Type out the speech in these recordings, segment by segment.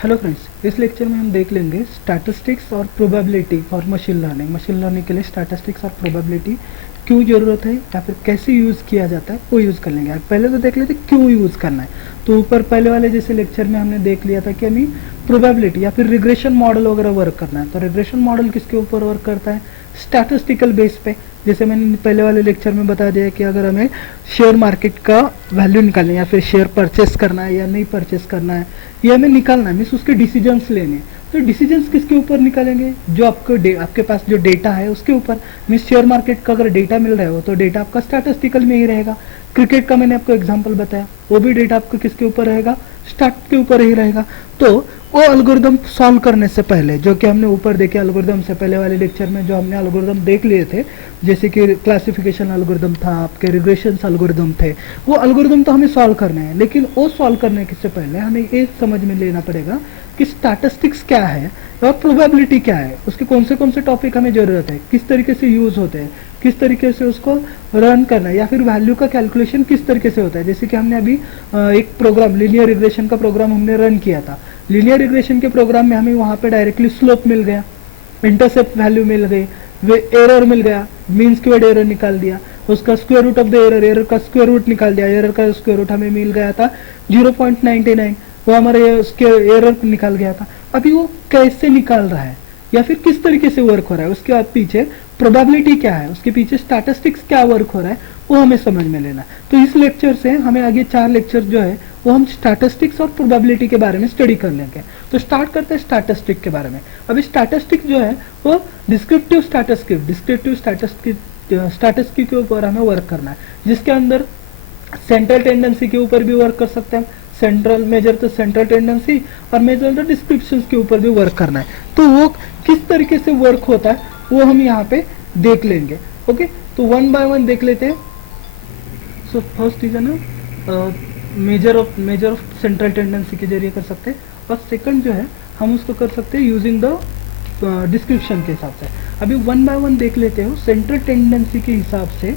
Hello friends, इस lecture में हम देख लेंगे स्टैटिस्टिक्स और probability for machine learning. Machine learning के लिए स्टैटिस्टिक्स और प्रोबेबिलिटी क्यों ज़रूरत है या फिर कैसे यूज़ किया जाता है वो यूज़ कर लेंगे। पहले तो देख लेते क्यों यूज़ करना है। तो ऊपर पहले वाले जैसे लेक्चर में हमने देख लिया था कि हमें प्रोबेबिलिटी या फिर रिग्रेशन मॉडल वगैरह वर्क करना है। तो रिग्रेशन मॉडल किसके ऊपर वर्क करता है? स्टैटिस्टिकल बेस पे। जैसे मैंने पहले वाले लेक्चर में बता दिया कि अगर हमें शेयर मार्केट का वैल्यू निकालना है या फिर शेयर परचेस करना है या नहीं परचेस करना है, ये हमें निकालना है, मीन्स उसके डिसीजंस लेने हैं। तो डिसीजंस किसके ऊपर निकालेंगे? जो आपके पास जो डेटा है उसके ऊपर। मीन्स शेयर मार्केट का अगर डेटा मिल रहा है तो डेटा आपका स्टैटिस्टिकल में ही रहेगा। क्रिकेट का मैंने आपको एग्जांपल बताया, वो भी डेटा आपका किसके ऊपर रहेगा? स्टैट के ऊपर ही रहेगा। तो वो एल्गोरिदम सॉल्व करने से पहले, जो कि हमने ऊपर देखे एल्गोरिदम से पहले वाले लेक्चर में जो हमने एल्गोरिदम देख लिए थे, जैसे कि क्लासिफिकेशन एल्गोरिदम था, आपके रिग्रेशन एल्गोरिदम थे, वो एल्गोरिदम तो हमें सॉल्व करने हैं। लेकिन वो सॉल्व करने से पहले हमें ये समझ में लेना पड़ेगा कि स्टैटिस्टिक्स क्या है और प्रोबेबिलिटी क्या है, उसके कौन से टॉपिक हमें जरूरत है, किस तरीके से यूज होते हैं, किस तरीके से उसको रन करना है, या फिर वैल्यू का कैलकुलेशन किस तरीके से होता है। जैसे कि हमने अभी एक प्रोग्राम लीनियर रिग्रेशन का प्रोग्राम हमने रन किया था। लीनियर रिग्रेशन के प्रोग्राम में हमें वहां पे डायरेक्टली स्लोप मिल गया, इंटरसेप्ट वैल्यू मिल गई, वे एरर मिल गया, मीन स्क्वेयर्ड एरर निकाल दिया, उसका square root of the error, error का स्क्वायर रूट निकाल दिया, एरर का स्क्वायर रूट हमें मिल गया था 0.99, वो हमारे उसके एरर निकाल गया था। अभी वो कैसे निकाल रहा है या फिर किस तरीके से वर्क हो रहा है, उसके पीछे प्रोबेबिलिटी क्या है, उसके पीछे स्टैटिस्टिक्स क्या वर्क हो रहा है, वो हमें समझ में लेना है। तो इस लेक्चर से हमें आगे 4 लेक्चर जो है वो हम स्टैटिस्टिक्स और प्रोबेबिलिटी के बारे में स्टडी कर लेंगे। तो स्टार्ट करते हैं स्टैटिस्टिक के बारे में। अभी स्टैटिस्टिक जो है वो डिस्क्रिप्टिव स्टैटिस्टिक के ऊपर हमें वर्क करना है, जिसके अंदर सेंट्रल टेंडेंसी के ऊपर भी वर्क कर सकते हैं। सेंट्रल मेजर तो सेंट्रल टेंडेंसी और मेजर द डिस्क्रिप्शंस के ऊपर भी वर्क करना है। तो वो किस तरीके से वर्क होता है वो हम यहाँ पे देख लेंगे। ओके, तो वन बाय वन देख लेते हैं। सो फर्स्ट इज ना मेजर ऑफ सेंट्रल टेंडेंसी के जरिए कर सकते हैं, और सेकंड जो है हम उसको कर सकते हैं यूजिंग द डिस्क्रिप्शन के हिसाब से। अभी वन बाय वन देख लेते हो सेंट्रल टेंडेंसी के हिसाब से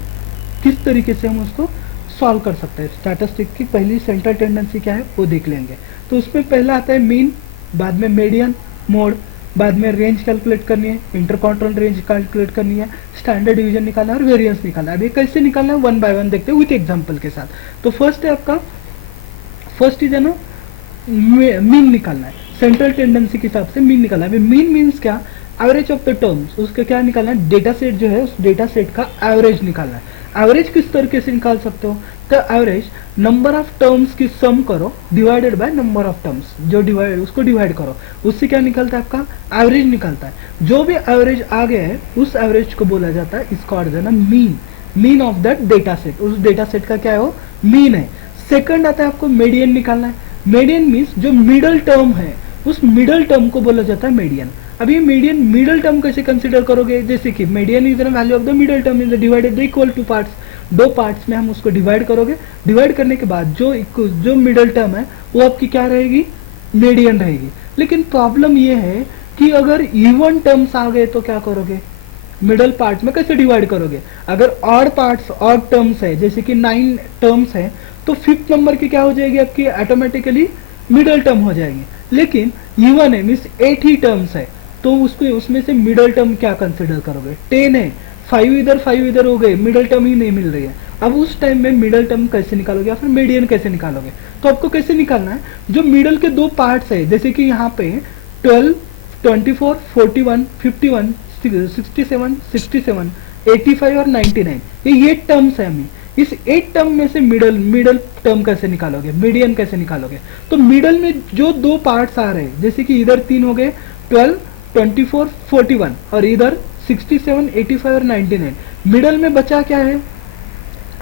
किस तरीके से हम उसको सॉल्व कर सकते हैं। स्टैटिस्टिक की पहली सेंट्रल टेंडेंसी क्या है वो देख लेंगे। तो उसमें पहला आता है मीन, बाद में मीडियन, मोड, बाद में रेंज कैलकुलेट करनी है, इंटरक्वार्टरल रेंज कैलकुलेट करनी है, स्टैंडर्ड डिवीजन निकालना है और वेरिएंस निकालना है। अब ये कैसे निकालना है वन बाय वन देखते हैं विथ एग्जांपल के साथ। तो फर्स्ट है आपका, फर्स्ट इज है ना मीन निकालना है। सेंट्रल टेंडेंसी के हिसाब से मीन निकालना है। मीन मीन्स क्या? Average of the terms. उसका क्या निकालना है? डेटा सेट जो है उस डेटा सेट का एवरेज निकालना है। एवरेज किस तरीके से निकाल सकते हो? तो एवरेज नंबर ऑफ टर्म्स की सम करो divided by number of terms, जो डिवाइड उसको डिवाइड करो, उससे क्या निकलता है? आपका एवरेज निकलता है। जो भी एवरेज आ गया है उस एवरेज को बोला जाता है, इसको आ जाना mean, mean of that data set. उस डेटा सेट का क्या है? वो मीन है। सेकंड आता है आपको मीडियन निकालना है। मीडियन मीन्स जो मिडल टर्म है उस मिडल टर्म को बोला जाता है मीडियन। अब ये मीडियन मिडल टर्म कैसे कंसीडर करोगे? जैसे कि median is the value of the middle term is divided equal two parts, दो पार्ट्स में हम उसको डिवाइड करोगे। डिवाइड करने के बाद जो मिडल टर्म है वो आपकी क्या रहेगी? मीडियन रहेगी। लेकिन प्रॉब्लम ये है कि अगर इवन टर्म्स आ गए तो क्या करोगे? मिडल पार्ट में कैसे डिवाइड करोगे? अगर ऑड पार्ट्स ऑड टर्म्स है, जैसे कि 9 टर्म्स है, तो फिफ्थ नंबर की क्या हो जाएगी? आपकी ऑटोमेटिकली मिडल टर्म हो जाएगी। लेकिन इवन है मीन्स 8 ही टर्म्स है, तो उसको उसमें से मिडल टर्म क्या कंसिडर करोगे? 10 है, 5 इधर हो गए, मिडल टर्म ही नहीं मिल रही है। अब उस टाइम में मिडल टर्म कैसे निकालोगे या फिर मीडियन कैसे निकालोगे? तो आपको कैसे निकालना है? जो मिडल के दो पार्ट्स है, जैसे कि यहाँ पे 12, 24, 41, 51, 67, 67, 85 और 99, ये टर्म्स है। हमें इस 8 टर्म में से मिडल टर्म कैसे निकालोगे? मीडियन कैसे निकालोगे? तो मिडल में जो दो पार्ट्स आ रहे हैं, जैसे कि इधर 3 हो गए, 12, 24, 41, और इधर 67, 85 और 99, मिडल में बचा क्या है?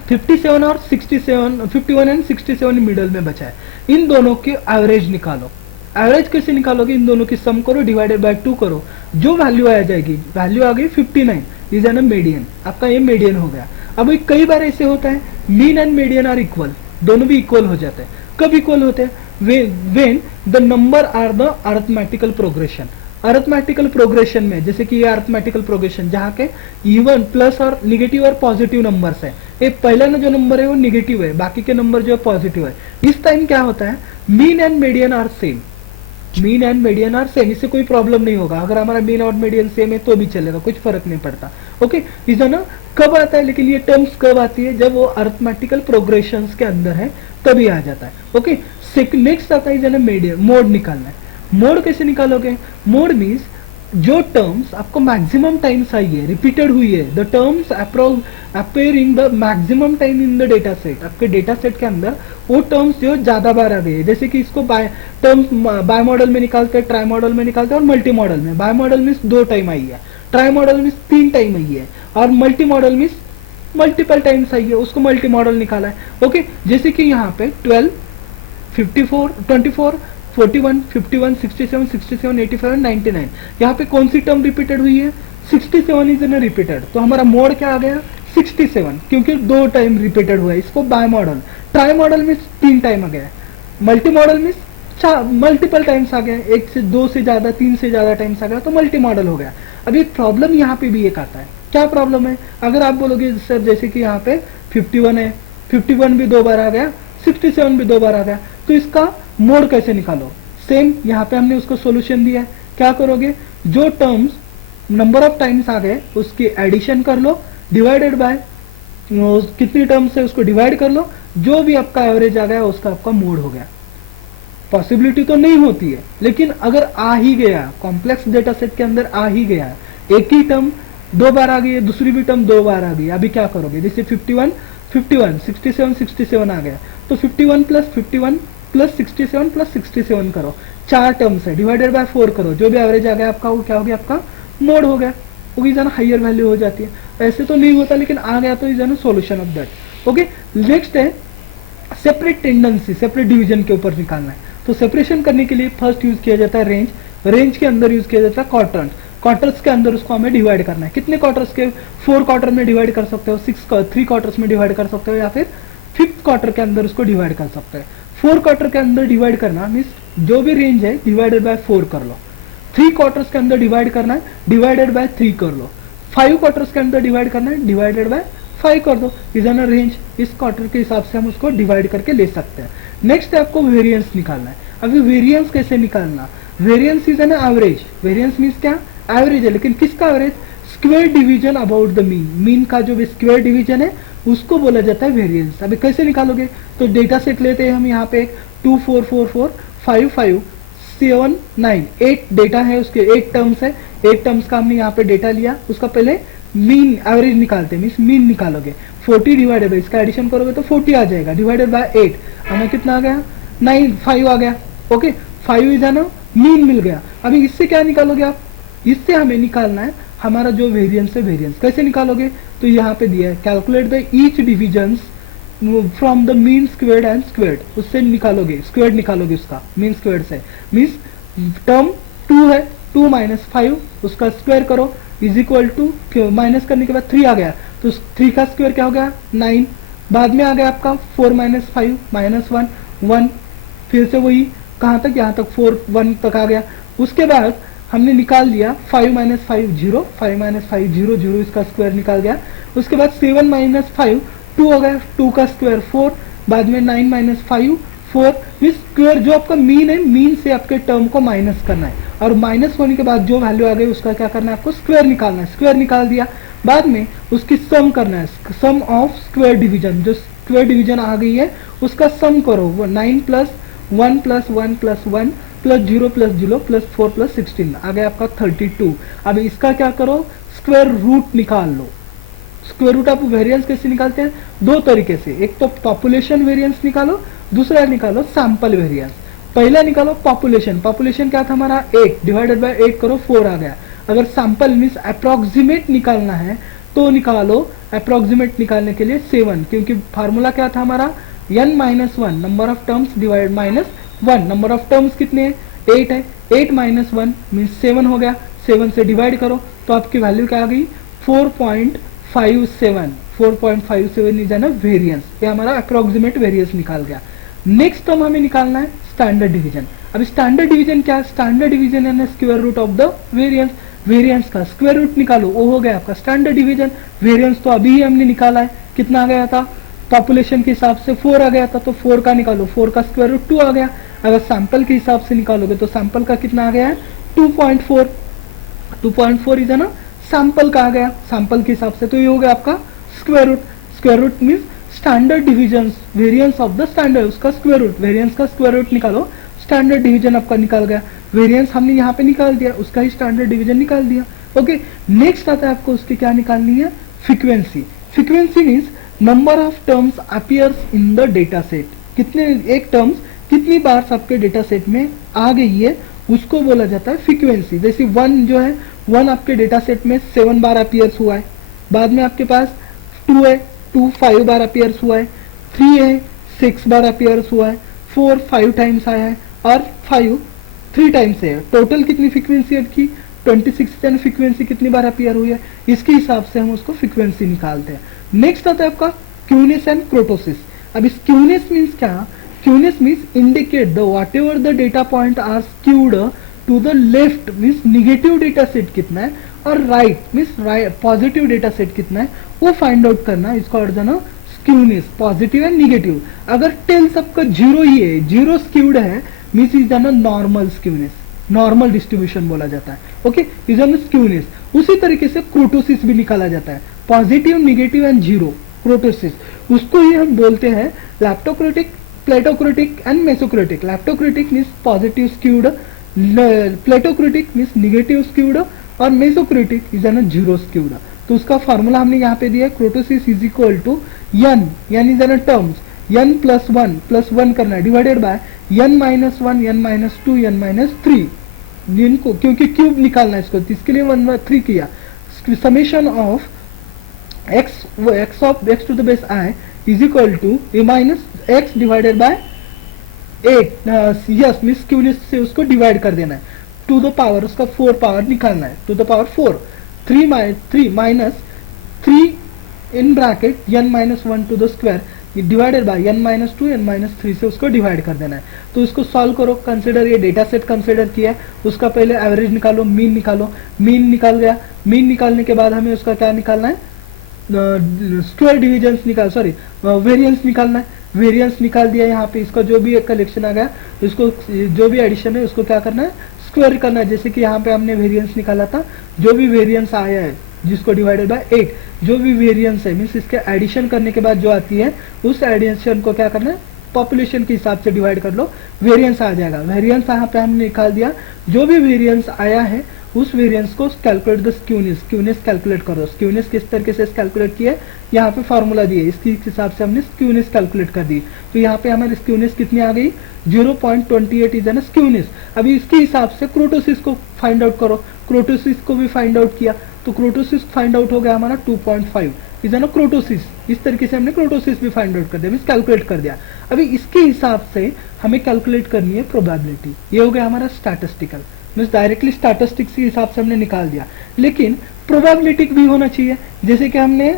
57 और 67, 51 एंड 67 मिडल में बचा है। इन दोनों के एवरेज निकालो। एवरेज कैसे निकालोगे? इन दोनों की सम करो डिवाइडेड बाय 2 करो, जो वैल्यू आ जाएगी, वैल्यू आ गई 59, इज एन मीडियन। आपका ये मीडियन हो गया। अब कई बार ऐसे होता है mean and median are equal, दोनों भी इक्वल हो जाते हैं। कब इक्वल होते हैं? When the number are the arithmetical progression. Arithmetical progression में, जैसे कि ये अरिथमेटिकल प्रोग्रेशन जहाँ के इवन प्लस और निगेटिव और पॉजिटिव नंबर्स है, ये पहला ना जो नंबर है वो निगेटिव है, बाकी के नंबर जो है पॉजिटिव है। इस टाइम क्या होता है? Mean and median are same. Mean and median are same, इससे कोई प्रॉब्लम नहीं होगा। अगर हमारा मीन और मीडियन सेम है तो भी चलेगा, कुछ फर्क नहीं पड़ता। ओके, इज ना कब आता है, लेकिन ये टर्म्स कब आती है, जब वो अरिथमेटिकल प्रोग्रेशन के अंदर है तभी आ जाता है। ओके, नेक्स्ट आता है मीडियन, मोड निकालना है। मोड कैसे निकालोगे, मोड मीन्स जो टर्म्स आपको मैक्सिमम टाइम्स आई है, रिपीटेड हुई है, the terms appearing the maximum time in the data set, आपके डेटा सेट के अंदर वो टर्म्स जो ज्यादा बार आ गई है। जैसे कि इसको टर्म्स बाय मॉडल में निकालते हैं, ट्राई मॉडल में निकालते हैं और मल्टी मॉडल में। बाय मॉडल मीन्स 2 टाइम आई है, ट्राई मॉडल मीन्स 3 टाइम आई है, और multi model means multiple times आई है, उसको मल्टी मॉडल निकाला है। ओके, जैसे कि यहाँ पे 12, 54, 24, 41, 51, 67, 67, 85, 99, यहाँ पे कौन सी टर्म रिपीटेड हुई है, 67 इज इन रिपीटेड, तो हमारा मोड क्या आ गया 67, क्योंकि 2 टाइम रिपीटेड हुआ है। इसको बाय मॉडल, ट्राई मॉडल में 3 टाइम आ गया, मल्टी मॉडल में मल्टीपल टाइम्स आ गया, 1 से 2 से ज्यादा, 3 से ज्यादा टाइम्स आ गया, तो मल्टी मॉडल हो गया। अभी प्रॉब्लम यहाँ पे भी एक आता है, क्या प्रॉब्लम है, अगर आप बोलोगे सर जैसे कि यहाँ पे 51 है, 51 भी 2 बार आ गया, 67 भी 2 बार आ गया, तो इसका मोड कैसे निकालो। सेम यहाँ पे हमने उसको सॉल्यूशन दिया है, क्या करोगे, जो टर्म्स नंबर ऑफ टाइम्स आ गए उसकी एडिशन कर लो, डिवाइडेड बाय कितनी टर्म्स है उसको डिवाइड कर लो, जो भी आपका एवरेज आ गया उसका आपका मोड हो गया। पॉसिबिलिटी तो नहीं होती है, लेकिन अगर आ ही गया, कॉम्प्लेक्स डेटा सेट के अंदर आ ही गया, एक ही टर्म 2 बार आ गई है, दूसरी भी टर्म 2 बार आ गई, अभी क्या करोगे, जैसे 51, 51, 67, 67 आ गया, तो 51 प्लस 51 प्लस 67 प्लस 67 करो, 4 टर्म्स है, डिवाइडेड बाय 4 करो, जो भी एवरेज आ गया आपका वो क्या हो गया, आपका मोड हो गया। ओके, जाना हाइयर वैल्यू हो जाती है, ऐसे तो नहीं होता, लेकिन आ गया तो इज ना solution of that. Okay, next है सेपरेट टेंडेंसी, सेपरेट डिवीजन के ऊपर निकालना है। तो सेपरेशन करने के लिए फर्स्ट यूज किया जाता है रेंज, रेंज के अंदर यूज किया जाता है क्वार्टर्स, क्वार्टर्स के अंदर उसको हमें डिवाइड करना है। कितने क्वार्टर्स के, 4 क्वार्टर में डिवाइड कर सकते हो, 3 क्वार्टर्स में डिवाइड कर सकते हो, या फिर 5th क्वार्टर के अंदर उसको डिवाइड कर सकते हैं। 4 क्वार्टर के अंदर डिवाइड करना मीन्स जो भी रेंज है डिवाइडेड बाय 4 कर लो, 3 क्वार्टर्स के अंदर डिवाइड करना है, डिवाइडेड बाय 3 कर लो, 5 क्वार्टर्स के अंदर डिवाइड करना है, डिवाइडेड बाय 5 कर दो, इज एन रेंज। इस क्वार्टर के हिसाब से हम उसको डिवाइड करके ले सकते हैं। नेक्स्ट है आपको वेरिएंस निकालना है। अभी वेरिएंस कैसे निकालना, variance is an average, variance means क्या, एवरेज है, लेकिन किसका average, square division about the mean, mean का जो भी स्क्वायर डिवीजन है उसको बोला जाता है वेरिएंस। अभी कैसे निकालोगे, तो डेटा सेट लेते हैं हम, यहाँ पे 2 4 4 4 5 5 7 9 8 डेटा है, उसके 8 टर्म्स है, 8 टर्म्स का हमने यहाँ पे डेटा लिया, उसका पहले मीन एवरेज निकालते हैं, मीन्स मीन निकालोगे, 40 डिवाइडेड बाय, इसका एडिशन करोगे तो 40 आ जाएगा, डिवाइडेड बाय 8, हमें कितना आ गया 9, 5 आ गया। ओके, 5 इज ना मीन मिल गया। अभी इससे क्या निकालोगे आप, इससे हमें निकालना है हमारा जो वेरिएंस है, वेरिएंस कैसे निकालोगे, तो यहाँ पे दिया है calculate the each divisions from the mean squared and squared, उससे निकालोगे, स्क्वेयर्ड निकालोगे उसका मीन स्क्वेयर्ड से, मीन्स टर्म 2 है, 2 माइनस 5 उसका स्क्वायर करो, इज इक्वल टू माइनस करने के बाद 3 आ गया, तो 3 का स्क्वायर क्या हो गया 9, बाद में आ गया आपका 4 माइनस 5 माइनस 1 1, फिर से वही कहाँ तक, यहाँ तक 4 1 तक आ गया। उसके बाद हमने निकाल लिया 5 माइनस 5 0, 5 माइनस 5 0 0, इसका स्क्वायर निकाल गया। उसके बाद 7 माइनस 5 2 हो गया, 2 का स्क्वायर 4, बाद में 9 माइनस 5 4, इस स्क्वायर जो आपका मीन है, मीन से आपके टर्म को माइनस करना है, और माइनस होने के बाद जो वैल्यू आ गई उसका क्या करना है, आपको स्क्वायर निकालना है, स्क्वायर निकाल दिया, बाद में उसकी सम करना है, सम ऑफ स्क्वायर डिवीजन, जो स्क्वायर डिवीजन आ गई है उसका सम करो, वो 9 plus 1 plus 1 plus 1 plus 0 plus 0 plus 4 plus 16 आ गया आपका 32। अब इसका क्या करो, स्क्वायर रूट निकाल लो। स्क्वायर रूट आप वेरिएंस कैसे निकालते हैं, 2 तरीके से, एक तो पॉपुलेशन वेरिएंस निकालो, दूसरा निकालो सैंपल वेरिएंस। पहला निकालो पॉपुलेशन, पॉपुलेशन क्या था हमारा 8, डिवाइडेड बाय 8 करो 4 आ गया। अगर सैंपल मीन्स अप्रोक्सीमेट निकालना है तो निकालो, अप्रोक्सीमेट निकालने के लिए 7, क्योंकि फार्मूला क्या था हमारा n minus 1 number of terms divide minus 1, number of terms कितने हैं 8 है, 8 माइनस 1 मीन्स 7 हो गया, 7 से डिवाइड करो तो आपकी वैल्यू क्या आ गई 4.57, 4.57 इज एन वेरिएंस, ये हमारा अप्रोक्सीमेट वेरिएंस निकाल गया। नेक्स्ट टर्म हमें निकालना है स्टैंडर्ड डिवीजन। अब स्टैंडर्ड डिवीजन क्या है, स्टैंडर्ड डिवीजन है square root of the variance, variance का स्क्वायर रूट निकालो, वो हो गया आपका स्टैंडर्ड डिवीजन। वेरिएंस तो अभी ही हमने निकाला है, कितना आ गया था पॉपुलेशन के हिसाब से 4 आ गया था तो 4 का निकालो, 4 का स्क्वायर रूट 2 आ गया। अगर सैंपल के हिसाब से निकालोगे तो सैंपल का कितना आ गया है 2.4, 2.4 इज ना सैंपल का आ गया सैंपल के हिसाब से। तो ये हो गया आपका square root. Square root means standard division, variance of the standard, उसका स्क्वायर रूट, वेरिएंस का स्क्वायर रूट निकालो, स्टैंडर्ड डिवीजन आपका निकाल गया। वेरिएंस हमने यहाँ पे निकाल दिया, उसका ही स्टैंडर्ड डिवीजन निकाल दिया। ओके, नेक्स्ट आता है आपको उसकी क्या निकालनी है, frequency. Frequency means number of terms appears in the data set, कितने एक टर्म्स कितनी बार आपके डेटा सेट में आ गई है उसको बोला जाता है फ्रीक्वेंसी। जैसे 1 जो है 1 आपके डेटा सेट में 7 बार अपीयर्स हुआ है, बाद में आपके पास 2 है 2 5 बार अपीयर्स हुआ है, 3 है 6 बार अपीयर्स हुआ है, 4 5 टाइम्स आया है और 5 3 टाइम्स है। टोटल कितनी फ्रीक्वेंसी आपकी 26 यानी फ्रीक्वेंसी कितनी बार अपीयर हुई है, इसके हिसाब से हम उसको फ्रीक्वेंसी निकालते हैं। नेक्स्ट आता है आपका क्यूनेस एंड क्रोटोसिस। अब इस क्यूनेस मीन्स क्या, skewness means indicate the whatever the data point are skewed to the left means negative data set कितना है और right means positive data set कितना है वो फाइंड आउट करना, इसको और जाना स्क्यूनेस, पॉजिटिव एंड निगेटिव। अगर टेल सबका 0 ही है, 0 स्क्यूड है मीन्स इज जाना नॉर्मल स्क्यूनेस, नॉर्मल डिस्ट्रीब्यूशन बोला जाता है। Okay, is on skewness. उसी तरीके से क्रोटोसिस भी निकाला जाता है, पॉजिटिव निगेटिव एंड 0 क्रोटोसिस, उसको ही हम बोलते हैं leptokurtic, platykurtic and mesokurtic. Leptokurtic means positive skewed, platykurtic means negative skewed और मेसोक्रेटिक इज एन 0 स्क्यूड। तो उसका फॉर्मूला हमने यहाँ पे दिया है, क्रोटोसिस इज इक्वल टू n, यानी जरा टर्म्स n प्लस वन करना है divided by n minus 1 n minus 2 n minus 3, जिनको क्योंकि क्यूब निकालना है इसको तो इसके लिए 1/3 किया। Summation of x to the base i is equal to a minus x divided by 8, yes means skewness से उसको डिवाइड कर देना है, टू द पावर उसका 4 पावर निकालना है, to the power 4, 3 minus 3 in bracket n minus 1 to the square divided by n minus 2 n minus 3 से उसको डिवाइड कर देना है। तो इसको सॉल्व करो, कंसिडर ये डेटा सेट कंसिडर किया है, उसका पहले एवरेज निकालो, मीन निकालो, मीन निकाल गया। मीन निकालने के बाद हमें उसका क्या निकालना है, स्क्वायर डिविजन्स निकाल, सॉरी वेरिएंस निकालना है। वेरिएंस निकाल दिया यहाँ पे, इसका जो भी एक कलेक्शन आ गया इसको जो भी एडिशन है उसको क्या करना है, स्क्वायर करना है। जैसे कि यहाँ पे हमने वेरिएंस निकाला था, जो भी वेरिएंस आया है जिसको डिवाइडेड बाय 8, जो भी वेरिएंस है मीन्स इसके एडिशन करने के बाद जो आती है उस एडिशन को क्या करना है, पॉपुलेशन के हिसाब से डिवाइड कर लो, वेरिएंस आ जाएगा। वेरिएंस यहाँ पे हमने निकाल दिया, जो भी वेरिएंस आया है उस वेरिएंस को calculate the skewness, skewness calculate करो। स्क्यूनेस किस तरीके से कैलकुलेट किया है, यहाँ पे फॉर्मूला दिए, इसके हिसाब से हमने स्क्यूनेस कैलकुलेट कर दी। तो यहाँ पे हमारी स्क्यूनेस कितनी आ गई, 0.28 इज एन स्क्यूनेस। अभी इसके हिसाब से क्रोटोसिस को फाइंड आउट करो, क्रोटोसिस को भी फाइंड आउट किया तो क्रोटोसिस फाइंड आउट हो गया हमारा 2.5 इज एन क्रोटोसिस। इस तरीके से हमने क्रोटोसिस भी फाइंड आउट कर दिया, मीन्स कैलकुलेट कर दिया। अभी इसके हिसाब से हमें कैलकुलेट करनी है प्रोबेबिलिटी, ये हो गया हमारा स्टैटिस्टिकल, मीन्स डायरेक्टली स्टैटिस्टिक्स के हिसाब से हमने निकाल दिया। लेकिन प्रोबेबिलिटी भी होना चाहिए, जैसे कि हमने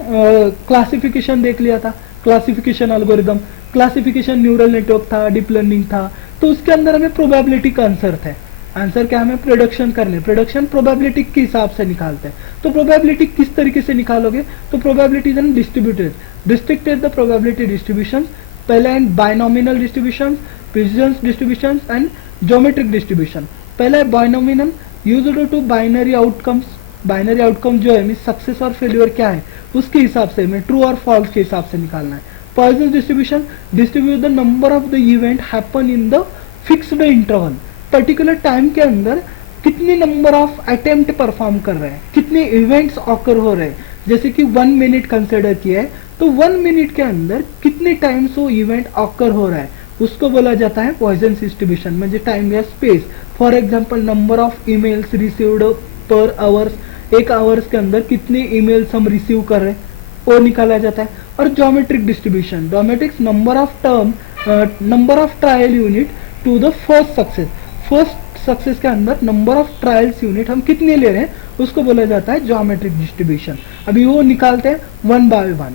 क्लासिफिकेशन देख लिया था, classification algorithm, classification neural network था, डीप लर्निंग था, तो उसके अंदर हमें प्रोबेबिलिटी का आंसर था। आंसर क्या, हमें प्रोडक्शन करने, प्रोडक्शन प्रोबेबिलिटी के हिसाब से निकालते हैं। तो प्रोबेबिलिटी किस तरीके से निकालोगे, तो probability is distributed, restricted the probability distribution, पहले and binomial distribution, precedence distribution and geometric distribution. पहला है binomial, used to binary outcomes, binary outcome जो है मींस सक्सेस और फेलियर क्या है उसके हिसाब से हमें ट्रू और फॉल्स के हिसाब से निकालना है। Poisson distribution, distribute the number of the event happen in the fixed interval, particular time के अंदर कितने नंबर ऑफ अटेम्प्ट परफॉर्म कर रहे हैं, कितने इवेंट्स ऑकर हो रहे हैं। जैसे कि 1 मिनट कंसिडर किया है तो 1 मिनट के अंदर कितने टाइम्स वो इवेंट ऑकर हो रहा है उसको बोला जाता है पॉइजन डिस्ट्रीब्यूशन, म्हणजे टाइम या space. For example number of emails received पर आवर्स, एक आवर्स के अंदर कितने ईमेल्स हम रिसीव कर रहे हैं वो निकाला जाता है। और geometric distribution, geometrics number of term, number of trial unit to the first success, first success के अंदर नंबर ऑफ ट्रायल्स यूनिट हम कितने ले रहे हैं उसको बोला जाता है ज्योमेट्रिक डिस्ट्रीब्यूशन। अभी वो निकालते हैं 1 बाय 1।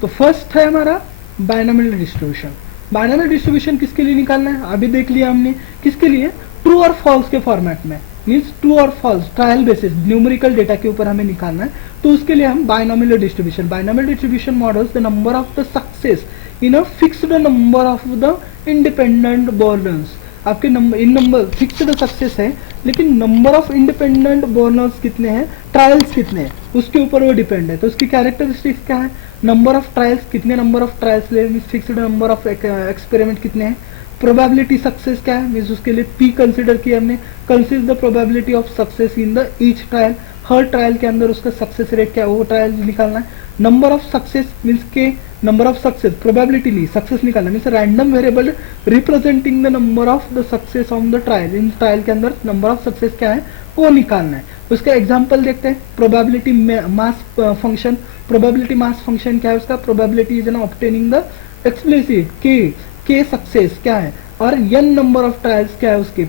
तो फर्स्ट है हमारा बायनॉमिनल डिस्ट्रीब्यूशन। बायनॉमिनल डिस्ट्रीब्यूशन किसके लिए निकालना है, अभी देख लिया हमने, किसके लिए, ट्रू और फॉल्स के फॉर्मेट में, मीन्स ट्रू और false trial basis numerical data के ऊपर हमें निकालना है, तो उसके लिए हम binomial distribution models the number of the success in a fixed number of the independent Bernoullis. आपके नंबर फिक्स्ड सक्सेस है, लेकिन नंबर ऑफ इंडिपेंडेंट बोर्नर्स कितने हैं, ट्रायल्स कितने हैं, उसके ऊपर वो डिपेंड है। तो उसकी कैरेक्टरिस्टिक्स क्या है, नंबर ऑफ ट्रायल्स, कितने नंबर ऑफ ट्रायल्स ले, mean fixed number of experiment कितने हैं, प्रोबेबिलिटी सक्सेस क्या है, मीन्स उसके लिए पी कंसिडर किया हमने, consider the probability of success in the each trial, हर ट्रायल के अंदर उसका सक्सेस रेट क्या है वो ट्रायल निकालना है। नंबर ऑफ सक्सेस मीन्स के नंबर ऑफ सक्सेस, प्रोबेबिलिटी नहीं सक्सेस निकालना, means random variable representing the number of the success on the trial, in trial के अंदर नंबर ऑफ सक्सेस क्या है वो निकालना है। उसका एग्जाम्पल देखते हैं, probability mass function, probability mass function क्या है उसका, probability is an obtaining the explicit के सक्सेस क्या है, और n नंबर ऑफ ट्रायल्स क्या है उसके,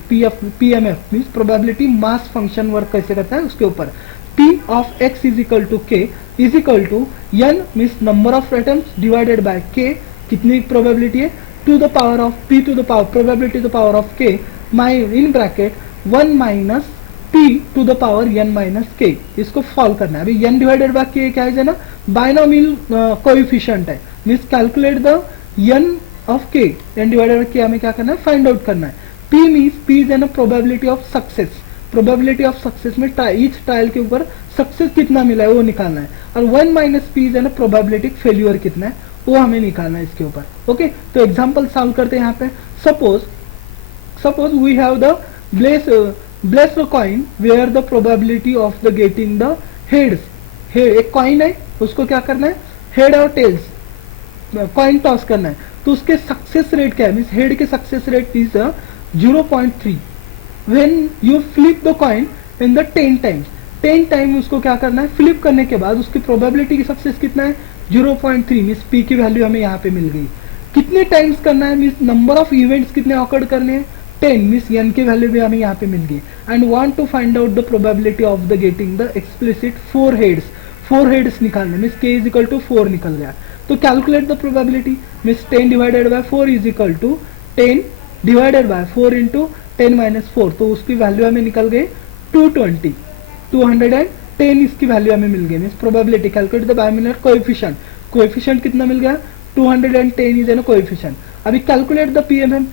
PMF means probability mass function work कैसे करता है उसके ऊपर। P of x is equal to k is equal to n means number of atoms divided by k, कितनी प्रोबेबिलिटी है, to the power of p to the power probability to the power of k in bracket 1 minus p to the power n minus k। इसको solve करना है। अभी n divided by k क्या है ना, binomial coefficient है, means calculate the n of k, n divided by k हमें क्या करना है, फाइंड आउट करना है। p means p is an probability of success, probability of success में ईच ट्रायल के ऊपर सक्सेस कितना मिला है वो निकालना है, और 1 minus P is an probability failure कितना है वो हमें निकालना है इसके ऊपर। ओके, तो एग्जांपल सॉल्व करते हैं यहाँ पे। Suppose we have the blessed coin where the probability of the getting the heads, एक कॉइन है उसको क्या करना है, हेड और टेल्स कॉइन टॉस करना है, तो उसके सक्सेस रेट क्या है, मीन्स हेड के success rate is 0.3। when you flip the coin in the 10 time उसको क्या करना है, फ्लिप करने के बाद उसकी प्रोबेबिलिटी की सक्सेस कितना है 0.3, मीन्स पी की वैल्यू हमें यहाँ पे मिल गई। कितने टाइम्स करना है, मीन्स नंबर ऑफ इवेंट्स कितने ऑकर्ड करने हैं 10, मीन्स n की वैल्यू भी हमें यहाँ पे मिल गई। And want to find out the probability of the getting the explicit 4 heads निकालने, means k is equal to 4 निकल गया। तो calculate the probability, means 10 divided by 4 is equal to 10 divided by 4 into 10 minus 4, तो उसकी value हमें निकल गई 220, 210 इसकी वैल्यू हमें मिल गई। Means probability calculate the binomial coefficient, coefficient कितना मिल गया 210 इज एन कोएफिशिएंट। अभी calculate the PMM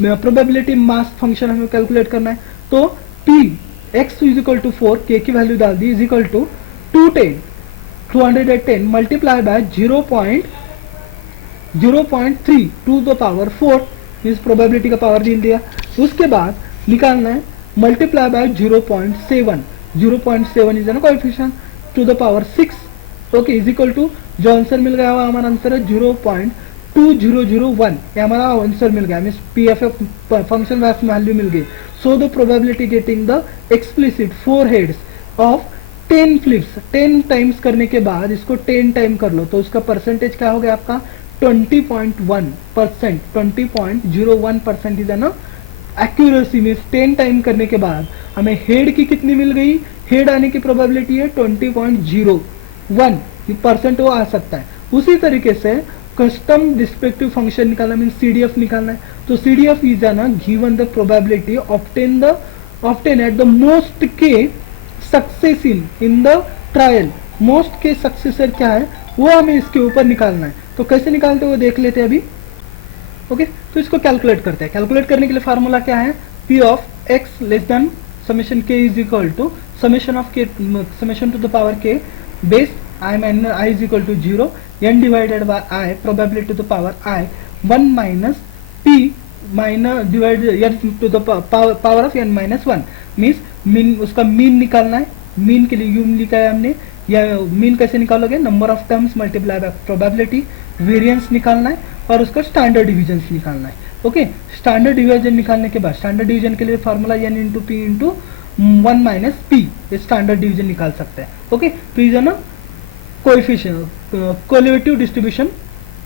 probability mass function हमें कैलकुलेट करना है, तो p x is equal to 4, k की वैल्यू डाल दी, is equal to 210 multiply by 0.3 to the power 4, means probability का पावर दे दिया। उसके बाद निकालना है multiply by 0.7 is an coefficient to the power 6, okay, is equal to जो आंसर मिल गया हमारा आंसर है 0.2001, ये हमारा आंसर मिल गया, मीन्स पीएफएफ फंक्शन वैल्यू मिल गई। So the probability getting the explicit 4 heads of 10 flips, 10 times करने के बाद इसको 10 टाइम कर लो, तो उसका परसेंटेज क्या हो गया आपका 20.1%, 20.01% इज ना एक्यूरेसी, मीन्स 10 टाइम करने के बाद हमें हेड की कितनी मिल गई, हेड आने की प्रोबेबिलिटी है 20.01% वो आ सकता है। उसी तरीके से कस्टम डिस्पेक्टिव फंक्शन निकालना, मीन्स CDF निकालना है, तो CDF इज ना given the probability obtain at the most k success in the trial, most k successor क्या है वो हमें इसके ऊपर निकालना है। तो कैसे निकालते हैं वो देख लेते हैं अभी। ओके, तो इसको कैलकुलेट करते हैं। कैलकुलेट करने के लिए फार्मूला क्या है, p of x less than summation k is equal to summation of k summation to the power k base i is equal to 0 n divided by i probability to the power i 1 minus p minus divide n to the power of n minus 1, means mean उसका mean निकालना है। Mean के लिए you लिखा है हमने, या mean कैसे निकालोगे, number of terms multiply by probability, variance निकालना है और उसका स्टैंडर्ड डिविजन निकालना है। ओके, स्टैंडर्ड डिवीजन निकालने के बाद स्टैंडर्ड डिवीजन के लिए formula n into P into 1 minus P, ये स्टैंडर्ड डिवीजन निकाल सकते हैं। ओके, तो इज ना कोएफिशिएंट कोलिवेटिव डिस्ट्रीब्यूशन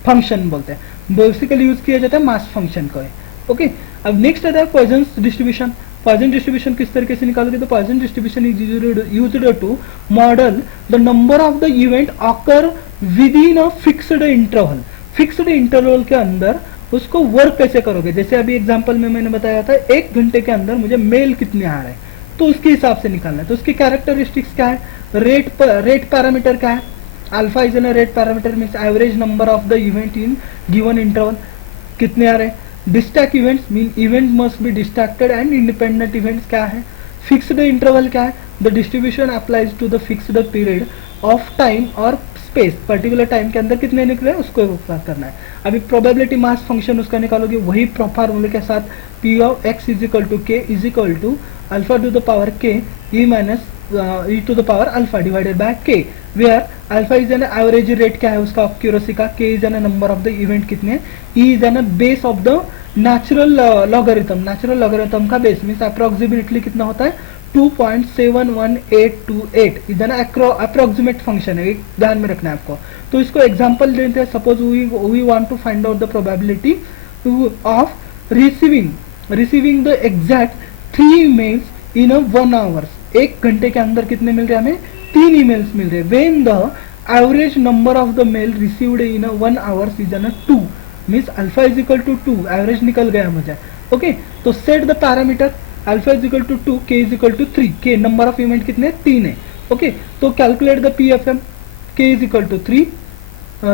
फंक्शन बोलते हैं, बेसिकली यूज किया जाता है मास फंक्शन को। ओके, अब नेक्स्ट आता है पॉइजन डिस्ट्रीब्यूशन। पॉइजन डिस्ट्रीब्यूशन किस तरीके से निकालोगे, तो Poisson distribution is used to model the number of the event occur within a fixed interval. Fixed interval के अंदर उसको वर्क कैसे करोगे, जैसे अभी एग्जांपल में मैंने बताया था 1 घंटे के अंदर मुझे मेल कितने आ रहे हैं, तो उसके हिसाब से निकालना है। तो उसकी कैरेक्टरिस्टिक्स क्या है, रेट पैरामीटर क्या है, alpha is an rate parameter means average number of the event in given interval कितने आ रहे हैं। Distinct events mean event must be distracted and independent events क्या है। फिक्स्ड इंटरवल क्या है, the distribution applies to the fixed period of time और space, particular time के अंदर कितने निकले उसको बात करना है। अभी प्रोबेबिलिटी मास फंक्शन उसका निकालोगे वही फॉर्मूले के साथ, p of x is equal to k is equal to alpha to the power k e minus E to the power alpha divided by k, where alpha is an average rate क्या है उसका accuracy का, k is an number of the event कितने, e is an base of the natural logarithm, natural logarithm का base means approximately कितना होता है 2.71828 is an approximate function है, ध्यान में रखना है आपको। तो इसको एग्जांपल देते हैं, suppose we want to find out the probability of receiving the exact 3 emails in a 1 hours, 1 घंटे के अंदर कितने मिल रहे हैं हमें 3 ईमेल्स मिल रहे हैं। When the average number of the mail received in a 1 hours is an 2 means alpha is equal to 2, average निकल गया मुझे। ओके, तो set the parameter alpha is equal to 2, k is equal to 3, के number of event कितने 3 है। Okay, तो calculate the PFM, k is equal to 3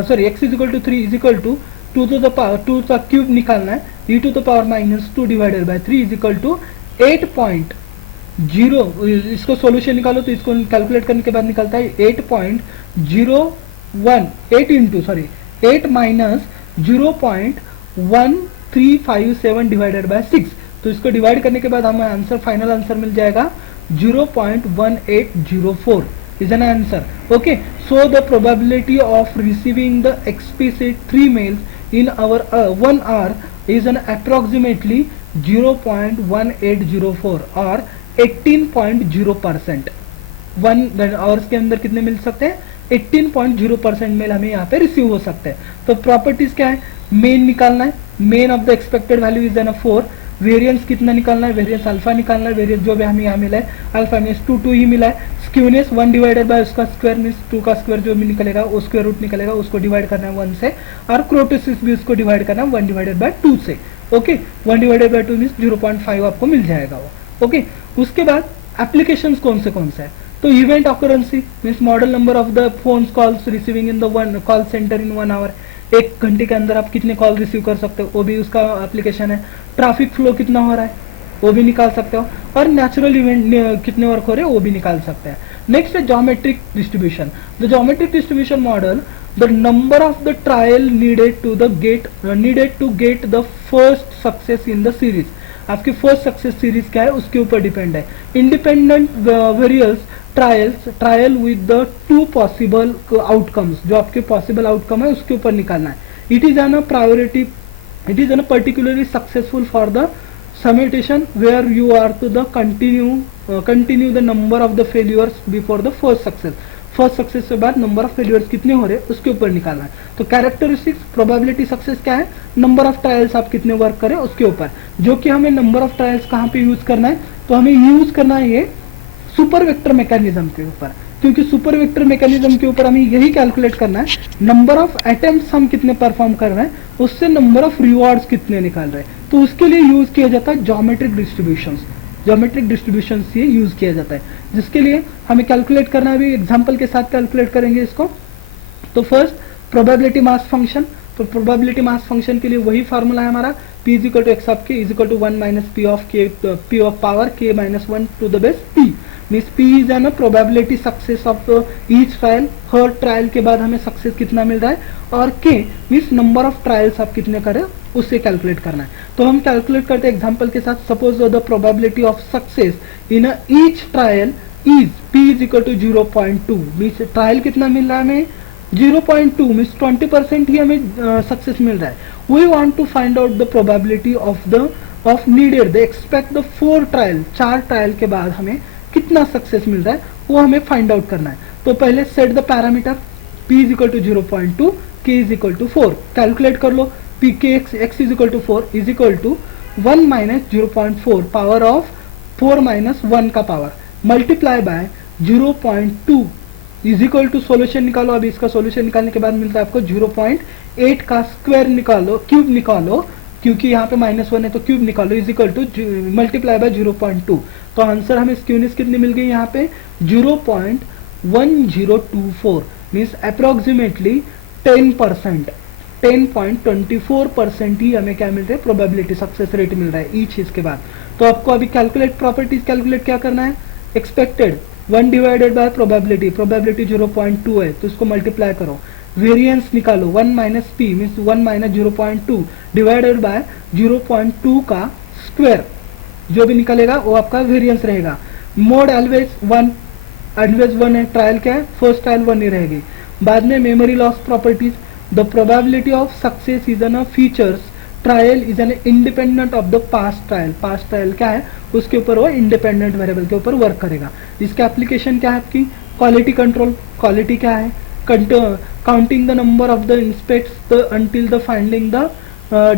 sorry x is equal to 3 is equal to 2 to the power 2 का cube निकालना है, e to the power minus 2 divided by 3 is equal to 8.0, इसको solution निकालो तो इसको calculate करने के बाद निकलता है 8.01 8 into sorry 8 minus 0.1357 divided by 6, तो इसको डिवाइड करने के बाद हमें आंसर फाइनल आंसर मिल जाएगा 0.1804 is an answer. Okay, so the probability of receiving the explicit 3 mails in our 1 hour is an approximately 0.1804 or 18.0%. 1 hours के अंदर कितने मिल सकते हैं 18.0% मेल हमें यहाँ पे रिसीव हो सकते हैं। तो प्रॉपर्टीज क्या है, मेन निकालना है, main of the expected value is an 4, variance कितना निकालना है, वेरिएंस अल्फा निकालना है, वेरिएंस जो भी हमें यहाँ मिला है अल्फा मीन्स 2 ही मिला है, स्क्यूनेस 1 डिवाइडेड बाय उसका स्क्वायर मीन्स 2 का स्क्वायर जो भी निकलेगा वो स्क्वायर रूट निकलेगा, उसको डिवाइड करना है 1 से, और क्रोटोसिस भी उसको डिवाइड करना है 1 डिवाइडेड बाय 2 से। ओके, 1 डिवाइडेड बाय 2 मीन्स 0.5 आपको मिल जाएगा वो। ओके, उसके बाद एप्लीकेशंस कौन से है, तो event occurrence means model number of the phone calls receiving in the one call center in 1 hour, 1 घंटे के अंदर आप कितने कॉल रिसीव कर सकते हो वो भी उसका एप्लीकेशन है। ट्रैफिक फ्लो कितना हो रहा है वो भी निकाल सकते हो, और नेचुरल इवेंट कितने वर्क हो रहे हैं वो भी निकाल सकते हैं। नेक्स्ट है geometric distribution, the geometric distribution model the number of the trial needed to get the first success in the series, आपकी फर्स्ट सक्सेस सीरीज क्या है उसके ऊपर डिपेंड है। Independent variables trial with the 2 possible outcomes, जो आपके possible outcome है उसके ऊपर निकालना है। It is an priority, it is particularly successful for the summation where you are to the continue the number of the failures before the first success, first success के बाद number of failures कितने हो रहे हैं उसके ऊपर निकालना है। तो कैरेक्टरिस्टिक्स प्रोबेबिलिटी सक्सेस क्या है, नंबर ऑफ ट्रायल्स आप कितने वर्क करें उसके ऊपर, जो कि हमें नंबर ऑफ ट्रायल्स कहाँ पे यूज करना है, तो हमें यूज करना है ये सुपर वेक्टर मैकेनिज्म के ऊपर, क्योंकि सुपर वेक्टर मैकेनिज्म के ऊपर हमें यही कैलकुलेट करना है नंबर ऑफ अटेम्प्ट्स हम कितने परफॉर्म कर रहे हैं उससे नंबर ऑफ रिवॉर्ड्स कितने निकाल रहे हैं, तो उसके लिए यूज किया जाता है ज्योमेट्रिक डिस्ट्रीब्यूशंस, ज्योमेट्रिक डिस्ट्रीब्यूशन से यूज किया जाता है, जिसके लिए हमें कैलकुलेट करना है। अभी एग्जांपल के साथ कैलकुलेट करेंगे इसको। तो फर्स्ट प्रोबेबिलिटी मास फंक्शन, तो प्रोबेबिलिटी मास फंक्शन के लिए वही फार्मूला है हमारा, p is equal to x of k is equal to 1 minus p of k, p of power k minus 1 to the base p, means p is an probability success of each trial, हर trial के बाद हमें success कितना मिल रहा है, और k means number of trials आप कितने करें उससे कैलकुलेट करना है। तो हम कैलकुलेट करते हैं एग्जांपल के साथ। Suppose the probability of success in each trial is p is equal to 0.2, means trial कितना मिल रहा है हमें 0.2 मीन्स 20% ही हमें सक्सेस मिल रहा है। We want to find out the probability of needed the expect the 4 trial, 4 trial के बाद हमें कितना सक्सेस मिल रहा है वो हमें फाइंड आउट करना है। तो पहले set the parameter p is equal to 0.2, k is equal to 4, calculate कर लो, p k x is equal to 4 is equal to 1 minus 0.4 power of 4 minus 1 का power multiply by 0.2 is equal to, solution निकालो। अभी इसका solution निकालने के बाद मिलता है आपको 0.8 का स्क्वायर निकालो, क्यूब निकालो, क्योंकि यहाँ पे -1 है तो क्यूब निकालो is equal to multiply by 0.2। तो आंसर हमें स्क्यूनेस कितनी मिल गई यहाँ पे 0.1024 मीन्स अप्रोक्सीमेटली 10%, 10.24% ही हमें क्या मिल रहा है, प्रोबेबिलिटी सक्सेस रेट मिल रहा है ईच चीज के बाद। तो आपको अभी कैलकुलेट प्रॉपर्टीज कैलकुलेट क्या करना है, expected 1 divided bye probability, probability 0.2 है तो इसको मल्टीप्लाई करो, वेरिएंस निकालो 1 minus P means 1 minus 0.2 divided by 0.2 का स्क्वायर, जो भी निकलेगा वो आपका वेरिएंस रहेगा। मोड ऑलवेज 1, ऑलवेज 1 है, ट्रायल क्या है, फर्स्ट ट्रायल 1 ही रहेगी। बाद में memory loss properties, the probability of success is an features trial is an independent of the past trial, past trial क्या है उसके ऊपर वो इंडिपेंडेंट वेरिएबल के ऊपर वर्क करेगा। इसका एप्लीकेशन क्या है आपकी, क्वालिटी कंट्रोल, क्वालिटी क्या है, counting the number of the inspects until the finding the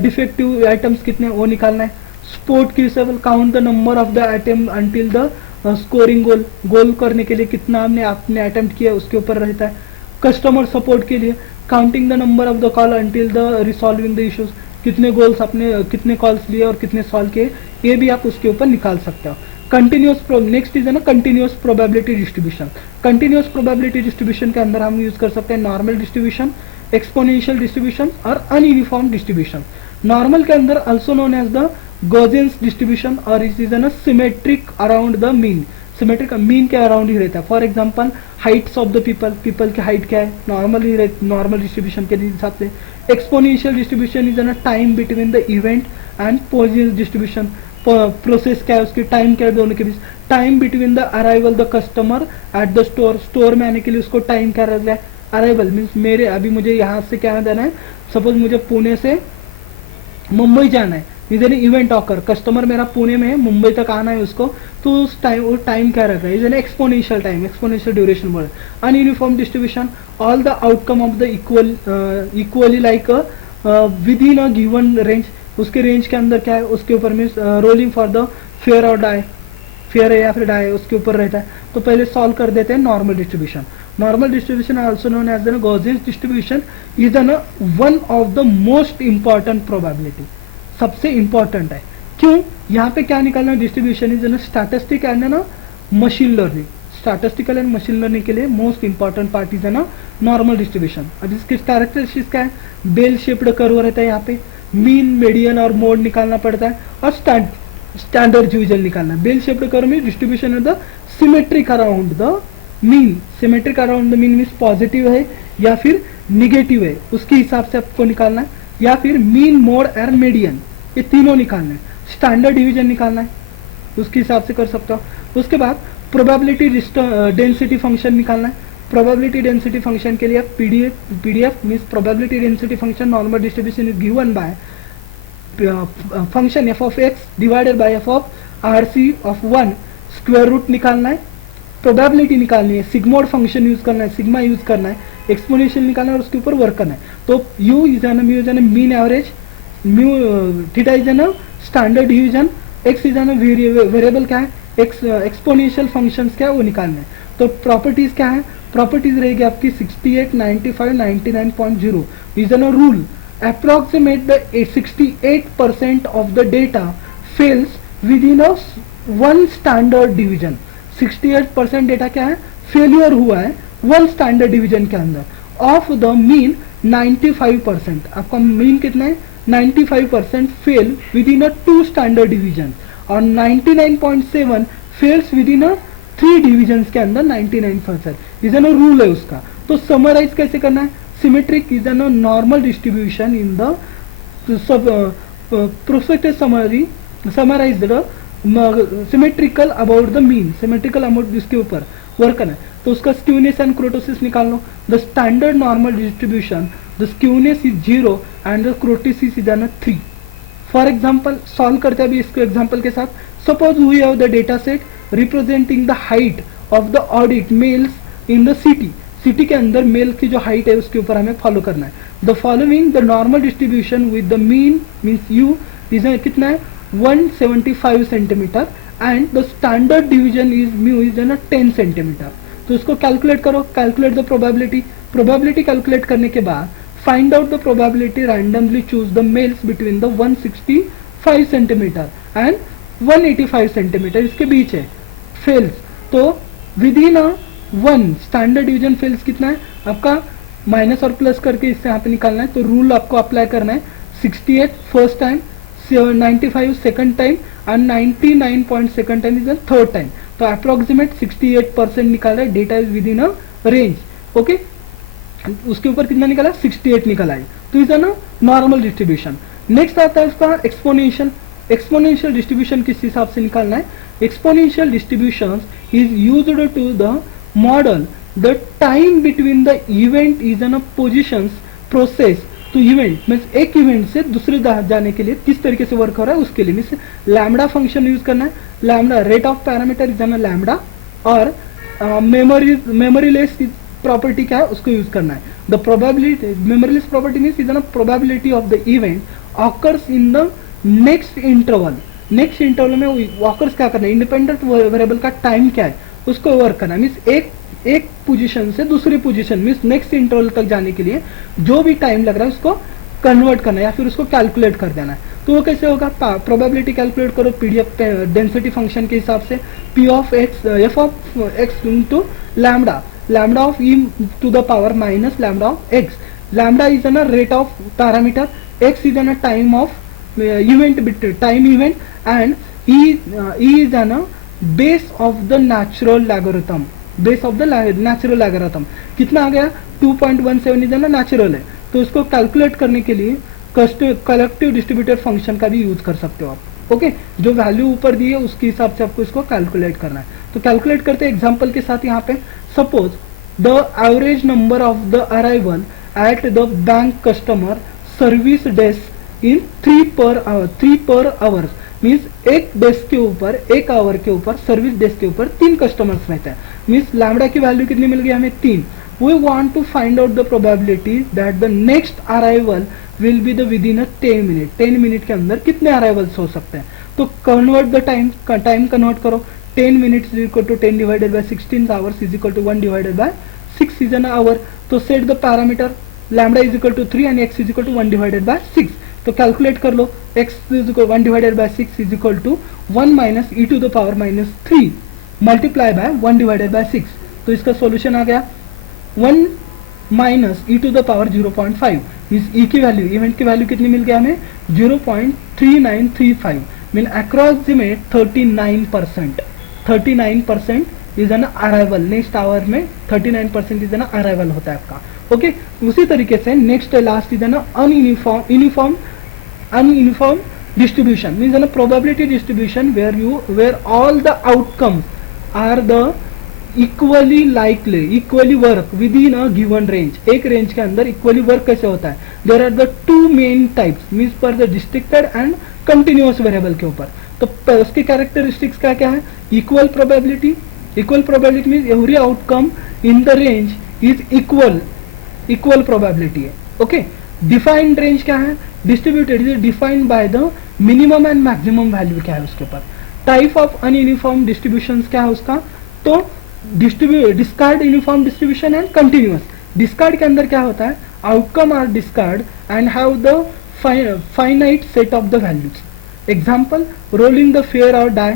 defective items कितने वो निकालना है। स्पोर्ट क्यूसेबल, count the number of the item until the scoring goal, goal करने के लिए कितना आपने अटेम्प्ट किया उसके ऊपर रहता है। कस्टमर सपोर्ट के लिए counting the number of the call until the resolving the issues, कितने गोल्स आपने कितने कॉल्स लिए और कितने सॉल्व किए, ये भी आप उसके ऊपर निकाल सकते हो। कंटिन्यूस नेक्स्ट इज है ना continuous probability distribution. Continuous probability distribution के अंदर हम यूज कर सकते हैं नॉर्मल डिस्ट्रीब्यूशन, एक्सपोनेंशियल डिस्ट्रीब्यूशन और अनयूनिफॉर्म डिस्ट्रीब्यूशन। नॉर्मल के अंदर also known as the Gaussian distribution और it is an symmetric around the mean, symmetric mean के अराउंड ही रहता है। For example heights of the people, people की हाइट क्या है नॉर्मल ही रहती, नॉर्मल डिस्ट्रीब्यूशन के हिसाब से। Exponential distribution is an time between the event and positive distribution, process क्या है उसकी टाइम क्या है दोनों के बीच, time between the arrival the customer at the store, store में आने के लिए उसको टाइम क्या रहता है, अराइवल मीन्स मेरे अभी मुझे यहाँ से क्या देना है, सपोज मुझे पुणे से मुंबई जाना है, is an event occur, customer मेरा पुणे में है मुंबई तक आना है उसको, तो उस टाइम वो टाइम क्या रहता है, is an exponential time, exponential duration बोल। An uniform distribution, all the outcome of the equally like within a given range, उसके रेंज के अंदर क्या है उसके ऊपर means rolling for the fair और डाई, फेयर है या फिर डाई उसके ऊपर रहता है। तो पहले सॉल्व कर देते हैं normal distribution. Normal distribution also known as the Gaussian distribution is an one of the most important probability, सबसे इंपॉर्टेंट है। क्यों, यहाँ पे क्या निकालना, distribution is an statistic and ना machine learning, statistical and machine learning के लिए मोस्ट इंपॉर्टेंट पार्ट इज ना नॉर्मल डिस्ट्रीब्यूशन। अब इसकी कैरेक्टरिस्टिक्स क्या है, बेल शेप्ड कर्व रहता है, यहाँ पे मीन मीडियन और मोड निकालना पड़ता है और स्टैंडर्ड डिवीजन निकालना। बेल शेप्ड कर्व में distribution of the symmetric around the mean, symmetric around the mean means positive है या फिर निगेटिव है उसके हिसाब से आपको निकालना है, या फिर मीन मोड और मीडियन ये तीनों निकालना है। स्टैंडर्ड डिवीजन निकालना है उसके हिसाब से कर सकता हो। उसके बाद प्रोबेबिलिटी डेंसिटी फंक्शन निकालना है। प्रोबेबिलिटी डेंसिटी फंक्शन के लिए आप PDF means probability density function normal distribution is given by function F of X divided by F of R C of 1 square root निकालना है। प्रोबेबिलिटी निकालनी है, सिग्मोड फंक्शन यूज करना है, सिग्मा यूज करना है, एक्सपोनेंशियल निकालना है और उसके ऊपर वर्क करना है। तो you is an mu is an mean average, mu theta is an standard division, x is N variable क्या है, एक्सपोनेंशियल फंक्शंस क्या है वो निकालना है। तो प्रॉपर्टीज क्या है, प्रॉपर्टीज रहेगी आपकी 68, 95, 99.0 is an rule, approximate the 68% of the data fails within a one standard division। 68% data क्या है, फेलियर हुआ है वन स्टैंडर्ड डिवीजन के अंदर। ऑफ द मीन 95%, आपका मीन कितना है 95% fail with in a 2 standard division और 99.7 fails with in a 3 division के अंदर 99%। इज एन रूल है उसका। तो समराइज कैसे करना है, symmetric is an normal distribution in the prospective summary summarised symmetrical about the mean, symmetrical about इसके ऊपर वर्क करना है। तो उसका स्क्यूनेस एंड क्रोटोसिस निकाल लो। The standard normal distribution, the skewness is 0 and the kurtosis is an 3। For example solve करते हैं अभी इसको एग्जाम्पल के साथ। Suppose we have the data set representing the height of the ऑडिट males in the city, city के अंदर mail की जो हाइट है उसके ऊपर हमें फॉलो करना है। The following the normal distribution with the mean means you is कितना है 175 centimetre and the standard division is mu is 10 centimetre. तो इसको कैलकुलेट करो, calculate the probability. Probability calculate करने के बाद find out the probability, randomly choose the mails between the 165 centimetre and 185 centimetre, इसके बीच है फेल्स। तो with in one standard division fails कितना है आपका, माइनस और प्लस करके इससे यहाँ पे निकालना है। तो रूल आपको अप्लाई करना है, 68 first time, 95 second time and 99 point second time is the third time. तो अप्रोक्सीमेट 68% निकाला है, data is with in a range. Okay, उसके ऊपर कितना निकाला, 68 निकाला है। तो इज ना नॉर्मल डिस्ट्रीब्यूशन। नेक्स्ट आता है उसका एक्सपोनेंशियल। एक्सपोनेंशियल डिस्ट्रीब्यूशन किस हिसाब से निकालना है, exponential distribution is used to the model the time between the event is an position process to event, means एक इवेंट से दूसरे जाने के लिए किस तरीके से वर्क हो रहा है उसके लिए। मीन्स लैम्डा फंक्शन यूज करना है, lambda rate of parameter is an lambda, और मेमोरी लेस प्रॉपर्टी क्या है उसको यूज करना है। The probability, memory less property means is an probability of the event occurs in the next interval. Next interval में occurs क्या करना है, इंडिपेंडेंट वेरिएबल का टाइम क्या है उसको वर्क करना है। मीन्स एक पोजीशन से दूसरी पोजीशन मीन्स नेक्स्ट इंटरवल तक जाने के लिए जो भी टाइम लग रहा है उसको कन्वर्ट करना है या फिर उसको कैलकुलेट कर देना है। तो वो कैसे होगा, प्रोबेबिलिटी कैलकुलेट करो पीडीएफ डेंसिटी फंक्शन के हिसाब से, P of X F of X into lambda, lambda of E to the power minus lambda of X. Lambda is an rate of parameter, X is an time of event, time event, and e is an base of the natural logarithm, base of the natural logarithm। कितना आ गया, 2.17 is ना natural है। तो इसको calculate करने के लिए collective distributed function का भी यूज कर सकते हो आप। ओके, जो वैल्यू ऊपर दी है उसके हिसाब से आपको इसको कैलकुलेट करना है। तो कैलकुलेट करते हैं एग्जांपल के साथ। यहाँ पे suppose the average number of the arrival at the bank customer service desk इन 3 पर आवर्स, मीन्स एक डेस्क के ऊपर, एक आवर के ऊपर, सर्विस डेस्क के ऊपर 3 कस्टमर्स रहते हैं। मीन्स लैम्डा की वैल्यू कितनी मिल गई हमें, 3। We want to find out the probability that the next arrival will be the within 10 minute. 10 minute के अंदर कितने अराइवल्स हो सकते हैं। तो कन्वर्ट द टाइम कन्वर्ट करो, 10 minutes is equal to 10 divided by 16 hours is equal to 1 divided by 6 is an hour. तो set the parameter, lambda is equal to 3 and x is equal to 1 divided by 6। तो calculate कर लो, x is equal 1 divided by 6 is equal to 1 minus E to the power minus 3 multiply by 1 divided by 6। तो इसका solution आ गया 1 minus E to the power 0.5। इस ई की value, event की वैल्यू कितनी मिल गया हमें, 0.3935, mean approximate 39%। 39% is an arrival, next hour में 39% इज एन अराइवल होता है आपका। ओके, उसी तरीके से next last is an an uniform distribution, means a probability distribution where all the outcomes are the equally likely, equally work within a given range। एक range के अंदर equally work कैसे होता है, there are the two main types, means पर the restricted and continuous variable के ऊपर। तो उसके characteristics क्या क्या है, equal probability means every outcome in the range is equal probability है। ओके, डिफाइंड रेंज क्या है, distributed is defined by the minimum and maximum value क्या है उसके ऊपर। टाइप ऑफ अनयूनिफॉर्म डिस्ट्रीब्यूशन क्या है उसका, तो discard uniform distribution and continuous. Discard के अंदर क्या होता है, outcome are discard and have the finite set of the values. Example, rolling the fair और डाई,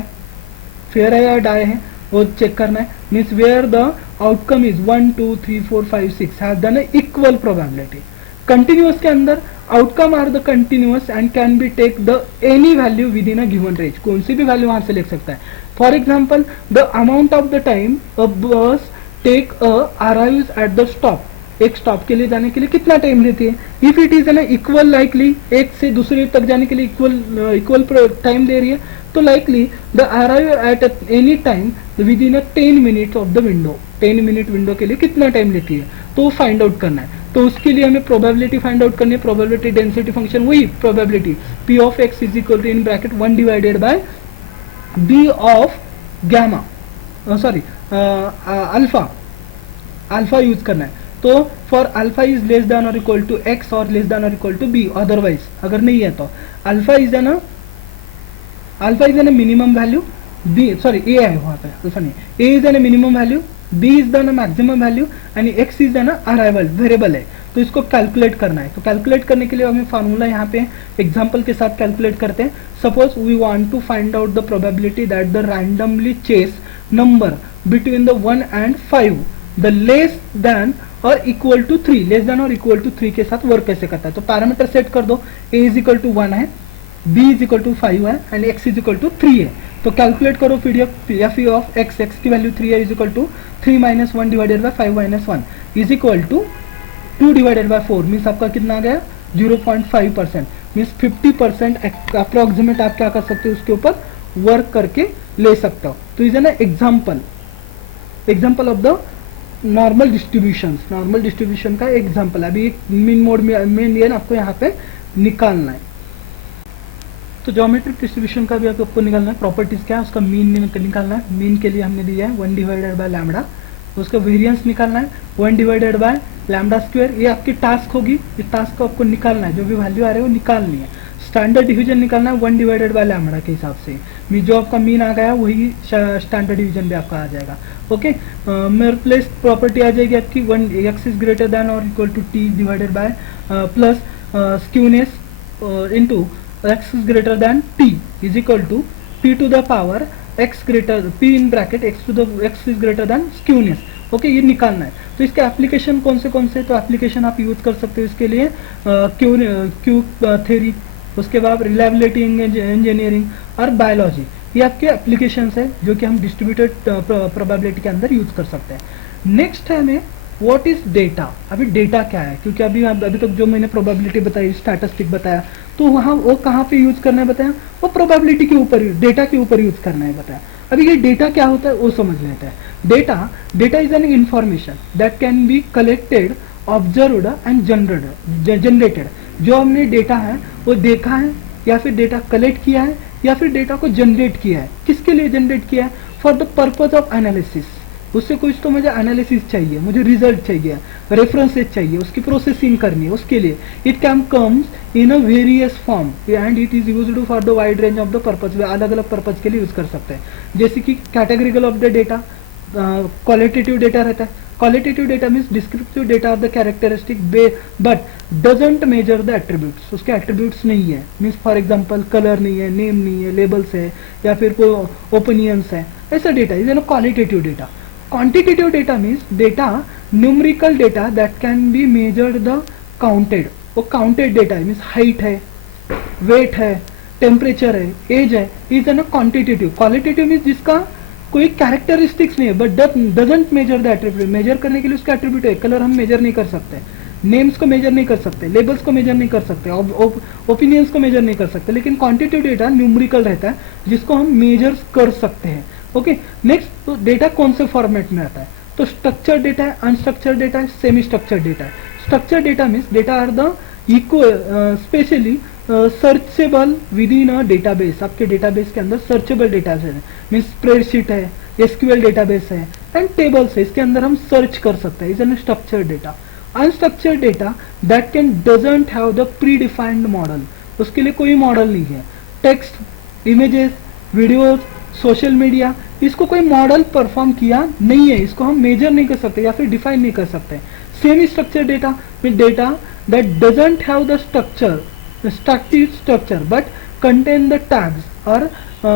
फेयर है या डाई है वो चेक करना है, means where the outcome is 1 2 3 4 5 6 has done equal probability. Continuous के अंदर outcome are the continuous and can be take the any value with in a given range, कौन सी भी वैल्यू वहां से ले सकता है। For example, the amount of the time a bus take arrives at the stop, एक stop के लिए जाने के लिए कितना टाइम लेती है। If it is an equal likely, एक से दूसरे तक जाने के लिए इक्वल टाइम दे रही है, तो likely the arrive at any time with in 10 minute of the window. 10 minute window के लिए कितना टाइम लेती है तो फाइंड आउट करना है। तो उसके लिए हमें प्रोबेबिलिटी फाइंड आउट करनी है। प्रोबेबिलिटी डेंसिटी फंक्शन वही probability p of x is equal to in bracket 1 divided by b of gamma, sorry alpha use करना है। तो for alpha is less than और इक्वल टू एक्स और less than और equal to b, otherwise अगर नहीं है तो alpha is an minimum value, b sorry a है वहां पे, अल्फा नहीं, a is an minimum value b is the maximum value and x is the arrival variable है, तो इसको कैलकुलेट करना है। तो कैलकुलेट करने के लिए हमें फार्मूला यहाँ पे एग्जांपल के साथ कैलकुलेट करते हैं। Suppose we want to find out the probability that the randomly chase number between the 1 and 5 the less than और इक्वल टू 3, लेस देन और इक्वल टू 3 के साथ वर्क कैसे करता है। तो पैरामीटर सेट कर दो, a इज इक्वल टू 1 है, b इज इक्वल टू 5 है and x is equal to 3 है। तो कैलकुलेट करो एफ ऑफ x, x की वैल्यू 3 है, is equal to 3 minus 1 divided by 5 minus 1 is equal to 2 divided by 4 means आपका कितना आ गया 0.5%, मीन्स 50% अप्रोक्सीमेट आप क्या कर सकते हो उसके ऊपर वर्क करके ले सकते हो। तो is an example of the normal distribution का एग्जाम्पल है। अभी एक मीन मोड में मेन आपको यहाँ पे निकालना है। तो ज्योमेट्रिक डिस्ट्रीब्यूशन का भी आपको निकालना है। प्रॉपर्टीज क्या है उसका मीन निकालना है। मीन के लिए हमने दिया है 1 डिवाइडेड बाय लैम्बडा, उसका वेरिएंस निकालना है 1 डिवाइडेड बाय लैम्बडा स्क्वायर। ये आपकी टास्क होगी, इस टास्क को आपको निकालना है, जो भी वैल्यू आ रही है वो निकालनी है। स्टैंडर्ड डिवीजन निकालना है 1 डिवाइडेड बाय लैम्बडा के हिसाब से, जो आपका मीन आ गया वही स्टैंडर्ड डिवीजन भी आपका आ जाएगा। ओके, मेरे प्लेस प्रॉपर्टी आ जाएगी आपकी 1 x इज ग्रेटर देन और equal to t divided by plus skewness into x is greater than t is equal to p to the power x greater p in bracket x to the x is greater than skewness। Okay, ये निकालना है। तो इसके application कौन से तो application आप use कर सकते हो इसके लिए क्यू थ्योरी, उसके बाद रिलायबिलिटी इंजीनियरिंग और बायोलॉजी, ये आपके एप्लीकेशंस है जो कि हम डिस्ट्रीब्यूटेड प्रोबेबिलिटी के अंदर यूज कर सकते हैं। नेक्स्ट है हमें व्हाट इज डेटा। अभी डेटा क्या है, क्योंकि अभी तक जो मैंने प्रोबेबिलिटी बताई, स्टैटिस्टिक बताया, तो वहाँ वो कहाँ पे यूज करना है बताया, वो प्रोबेबिलिटी के ऊपर, डेटा के ऊपर यूज करना है बताया। अभी ये डेटा क्या होता है वो समझ लेते हैं। Data is an information that can be collected, observed and generated. जो हमने डेटा है वो देखा है या फिर डेटा कलेक्ट किया है या फिर डेटा को जनरेट किया है। किसके लिए जनरेट किया है? For the purpose of analysis. उससे कुछ तो मुझे एनालिसिस चाहिए, मुझे रिजल्ट चाहिए, रेफरेंसेस चाहिए, उसकी प्रोसेसिंग करनी है, उसके लिए it can comes in a various form and it is used for the wide range of the purpose. अलग अलग पर्पज के लिए यूज कर सकते हैं, जैसे कि categorical of the data, qualitative data रहता है। Qualitative data means descriptive data of the characteristic but doesn't measure the attributes, उसके एट्रीब्यूट्स नहीं है। मीन्स फॉर एग्जांपल कलर नहीं है, नेम नहीं है, लेबल्स है या फिर कोई ओपिनियंस है, ऐसा data is an qualitative data. Quantitative data means data, numerical data that can be measured the counted। वो counted data है, means height है, weight है, temperature है, age है, is an quantitative। Qualitative means जिसका कोई characteristics नहीं है but doesn't measure the attribute। measure करने के लिए उसका attribute है, कलर हम measure नहीं कर सकते, नेम्स को मेजर नहीं कर सकते, लेबल्स को मेजर नहीं कर सकते, ओपिनियंस को मेजर नहीं कर सकते, लेकिन क्वांटिटेटिव डेटा न्यूमेरिकल रहता है जिसको हम मेजर कर सकते हैं। ओके, नेक्स्ट, तो डेटा कौन से फॉर्मेट में आता है? तो स्ट्रक्चर डेटा है, अनस्ट्रक्चर डेटा है, सेमी स्ट्रक्चर डेटा है। Structure data means data are the specially searchable within a database. आपके डेटाबेस के अंदर सर्चेबल डेटा है, मीन्स स्प्रेडशीट है, एसक्यूएल डेटाबेस है एंड टेबल्स है, इसके अंदर हम सर्च कर सकते हैं, is an structure data. Unstructure data that can doesn't have the predefined model, उसके लिए कोई मॉडल नहीं है। Text, images, videos, social media, इसको कोई मॉडल परफॉर्म किया नहीं है, इसको हम मेजर नहीं कर सकते या फिर डिफाइन नहीं कर सकते। Semi structure data mean data that doesn't have the structure but contain the tags और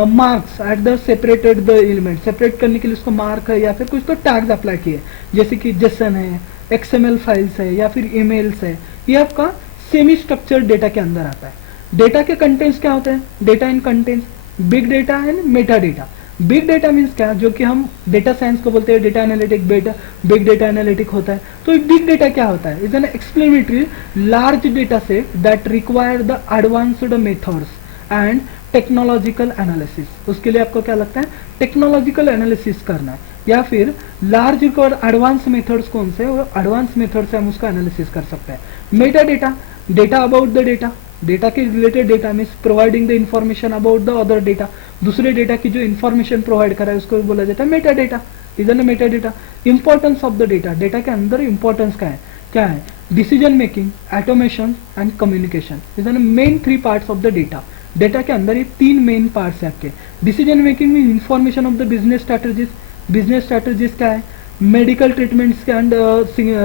marks at the separated the element. Separate करने के लिए उसको मार्क है या फिर कुछ तो टैग्स अप्लाई किए, जैसे कि जेसन है, XML फाइल्स है या फिर ईमेल्स है, ये आपका सेमी स्ट्रक्चर्ड डेटा के अंदर आता है। डेटा के कंटेंट्स क्या होते हैं? Data in contents, big data and Meta data. Big data means क्या, जो कि हम डेटा साइंस को बोलते हैं, data analytic, big data analytic होता है। तो बिग डेटा क्या होता है? Is N explanatory large data set that require the advanced methods and technological analysis. उसके लिए आपको क्या लगता है? टेक्नोलॉजिकल एनालिसिस करना है या फिर लार्ज और एडवांस मेथड्स कौन से, और एडवांस मेथड से हम उसका एनालिसिस कर सकते हैं। Meta data, data about the data, data के related data means providing the information about the other data, दूसरे डेटा की जो इन्फॉर्मेशन प्रोवाइड करा है उसको बोला जाता है Meta data, is an Meta data. Importance of the data, data के अंदर इंपॉर्टेंस क्या है? Decision making, automation and communication is an main 3 parts of the data. Data के अंदर ये 3 मेन पार्ट्स है आपके। डिसीजन मेकिंग में information of the business strategies, business strategies क्या है? मेडिकल ट्रीटमेंट्स के एंड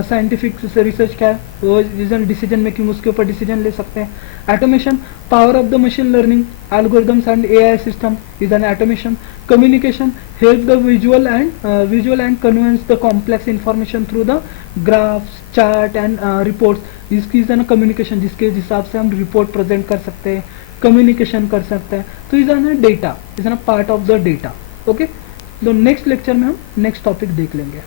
साइंटिफिक रिसर्च क्या है, वो डिसीजन मेकिंग, उसके ऊपर डिसीजन ले सकते हैं. Automation, power of the machine learning algorithms and AI system is an automation. Communication, help the visual and conveys the complex information through the graphs, chart and reports. इसकी is an communication, जिसके हिसाब से हम report present कर सकते हैं, communication कर सकते हैं. तो is an data, is an part of the data. Okay, तो नेक्स्ट लेक्चर में हम नेक्स्ट टॉपिक देख लेंगे.